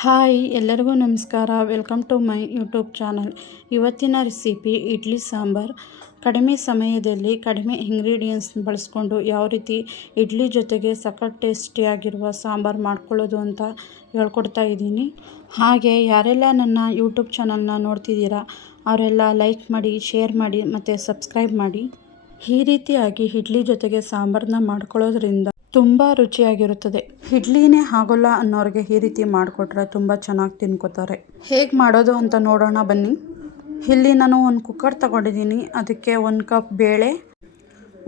Hi, ಎಲ್ಲರಿಗೂ ನಮಸ್ಕಾರ. Welcome to my YouTube channel. ಇವತ್ತಿನ ರೆಸಿಪಿ ಇಡ್ಲಿ ಸಾಂಬಾರ್. ಕಡಿಮೆ ಸಮಯದಲ್ಲಿ ಕಡಿಮೆ ಇಂಗ್ರೀಡಿಯೆಂಟ್ಸ್ ಬಳಸ್ಕೊಂಡು ಯಾವ ರೀತಿ ಇಡ್ಲಿ ಜೊತೆಗೆ ಸಖತ್ ಟೇಸ್ಟಿಯಾಗಿರುವ ಸಾಂಬಾರು ಮಾಡ್ಕೊಳ್ಳೋದು ಅಂತ ಹೇಳ್ಕೊಡ್ತಾ ಇದ್ದೀನಿ. ಹಾಗೆ ಯಾರೆಲ್ಲ ನನ್ನ ಯೂಟ್ಯೂಬ್ ಚಾನಲ್ನ ನೋಡ್ತಿದ್ದೀರಾ, ಅವರೆಲ್ಲ ಲೈಕ್ ಮಾಡಿ, ಶೇರ್ ಮಾಡಿ ಮತ್ತು ಸಬ್ಸ್ಕ್ರೈಬ್ ಮಾಡಿ. ಈ ರೀತಿಯಾಗಿ ಇಡ್ಲಿ ಜೊತೆಗೆ ಸಾಂಬಾರನ್ನ ಮಾಡ್ಕೊಳ್ಳೋದ್ರಿಂದ ತುಂಬ ರುಚಿಯಾಗಿರುತ್ತದೆ. ಇಡ್ಲಿನೇ ಆಗೋಲ್ಲ ಅನ್ನೋರಿಗೆ ಈ ರೀತಿ ಮಾಡಿಕೊಟ್ರೆ ತುಂಬ ಚೆನ್ನಾಗಿ ತಿನ್ಕೋತಾರೆ. ಹೇಗೆ ಮಾಡೋದು ಅಂತ ನೋಡೋಣ ಬನ್ನಿ. ಇಲ್ಲಿ ನಾನು ಒಂದು ಕುಕ್ಕರ್ ತಗೊಂಡಿದ್ದೀನಿ. ಅದಕ್ಕೆ ಒಂದು ಕಪ್ ಬೇಳೆ,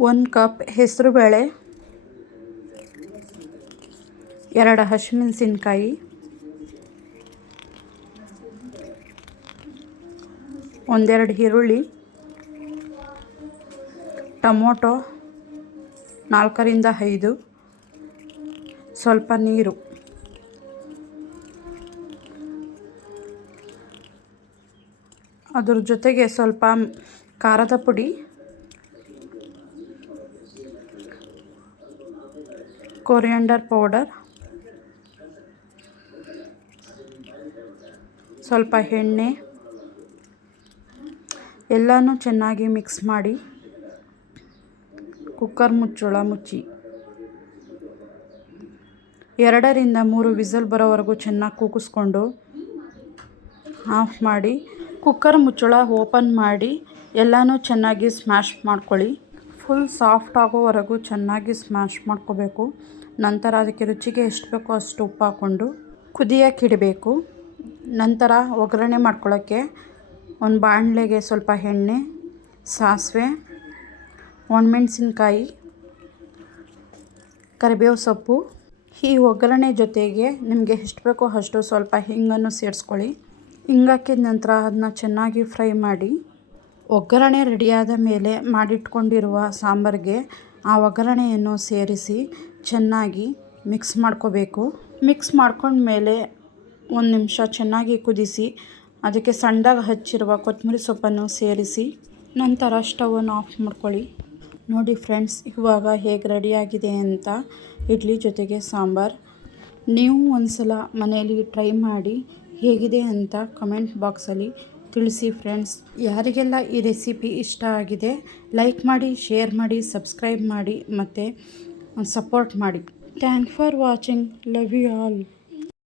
ಒಂದು ಕಪ್ ಹೆಸರು ಬೇಳೆ, ಎರಡು ಹಸಿಮೆಣಸಿನ್ಕಾಯಿ, ಒಂದೆರಡು ಈರುಳ್ಳಿ, ಟೊಮೊಟೊ ನಾಲ್ಕರಿಂದ ಐದು ಸ್ವಲ್ಪ ನೀರು. ಅದ್ರ ಜೊತೆಗೆ ಸ್ವಲ್ಪ ಖಾರದ ಪುಡಿ. Coriander powder. ಸ್ವಲ್ಪ ಎಣ್ಣೆ. ಎಲ್ಲನೂ ಚೆನ್ನಾಗಿ ಮಿಕ್ಸ್ ಮಾಡಿ ಕುಕ್ಕರ್ ಮುಚ್ಚಳ ಮುಚ್ಚಿ. ಎರಡರಿಂದ ಮೂರು ವಿಸಲ್ ಬರೋವರೆಗೂ ಚೆನ್ನಾಗಿ ಕೂಗಿಸ್ಕೊಂಡು ಆಫ್ ಮಾಡಿ, ಕುಕ್ಕರ್ ಮುಚ್ಚಳ ಓಪನ್ ಮಾಡಿ, ಎಲ್ಲನೂ ಚೆನ್ನಾಗಿ ಸ್ಮ್ಯಾಶ್ ಮಾಡ್ಕೊಳ್ಳಿ. ಫುಲ್ ಸಾಫ್ಟ್ ಆಗೋವರೆಗೂ ಚೆನ್ನಾಗಿ ಸ್ಮ್ಯಾಶ್ ಮಾಡ್ಕೋಬೇಕು. ನಂತರ ಅದಕ್ಕೆ ರುಚಿಗೆ ಎಷ್ಟು ಬೇಕೋ ಅಷ್ಟು ಉಪ್ಪು ಹಾಕ್ಕೊಂಡು ಕುದಿಯೋಕೆ ಇಡಬೇಕು. ನಂತರ ಒಗ್ಗರಣೆ ಮಾಡ್ಕೊಳ್ಳೋಕ್ಕೆ ಒಂದು ಬಾಣಲೆಗೆ ಸ್ವಲ್ಪ ಎಣ್ಣೆ, ಸಾಸಿವೆ, ಒಣಮೆಣ್ಸಿನ್ಕಾಯಿ, ಕರಿಬೇವು ಸೊಪ್ಪು ಈ ಒಗ್ಗರಣೆ ಜೊತೆಗೆ ನಿಮಗೆ ಎಷ್ಟು ಬೇಕೋ ಅಷ್ಟು ಸ್ವಲ್ಪ ಹಿಂಗನ್ನು ಸೇರಿಸ್ಕೊಳ್ಳಿ. ಹಿಂಗಾಕಿದ ನಂತರ ಅದನ್ನ ಚೆನ್ನಾಗಿ ಫ್ರೈ ಮಾಡಿ, ಒಗ್ಗರಣೆ ರೆಡಿಯಾದ ಮೇಲೆ ಮಾಡಿಟ್ಕೊಂಡಿರುವ ಸಾಂಬಾರಿಗೆ ಆ ಒಗ್ಗರಣೆಯನ್ನು ಸೇರಿಸಿ ಚೆನ್ನಾಗಿ ಮಿಕ್ಸ್ ಮಾಡ್ಕೋಬೇಕು. ಮಿಕ್ಸ್ ಮಾಡ್ಕೊಂಡ್ಮೇಲೆ ಒಂದು ನಿಮಿಷ ಚೆನ್ನಾಗಿ ಕುದಿಸಿ, ಅದಕ್ಕೆ ಸಣ್ಣದಾಗಿ ಹಚ್ಚಿರುವ ಕೊತ್ತಂಬರಿ ಸೊಪ್ಪನ್ನು ಸೇರಿಸಿ, ನಂತರ ಸ್ಟವನ್ನು ಆಫ್ ಮಾಡ್ಕೊಳ್ಳಿ. ನೋಡಿ ಫ್ರೆಂಡ್ಸ್, ಇವಾಗ ಹೇಗೆ ರೆಡಿಯಾಗಿದೆ ಅಂತ ಇಡ್ಲಿ ಜೊತೆಗೆ ಸಾಂಬಾರು. ನೀವು ಒಂದು ಸಲ ಮನೆಯಲ್ಲಿ ಟ್ರೈ ಮಾಡಿ ಹೇಗಿದೆ ಅಂತ ಕಮೆಂಟ್ ಬಾಕ್ಸಲ್ಲಿ ತಿಳಿಸಿ ಫ್ರೆಂಡ್ಸ್. ಯಾರಿಗೆಲ್ಲ ಈ ರೆಸಿಪಿ ಇಷ್ಟ ಆಗಿದೆ, ಲೈಕ್ ಮಾಡಿ, ಶೇರ್ ಮಾಡಿ, ಸಬ್ಸ್ಕ್ರೈಬ್ ಮಾಡಿ, ಮತ್ತು ಸಪೋರ್ಟ್ ಮಾಡಿ. Thank for watching. Love you all.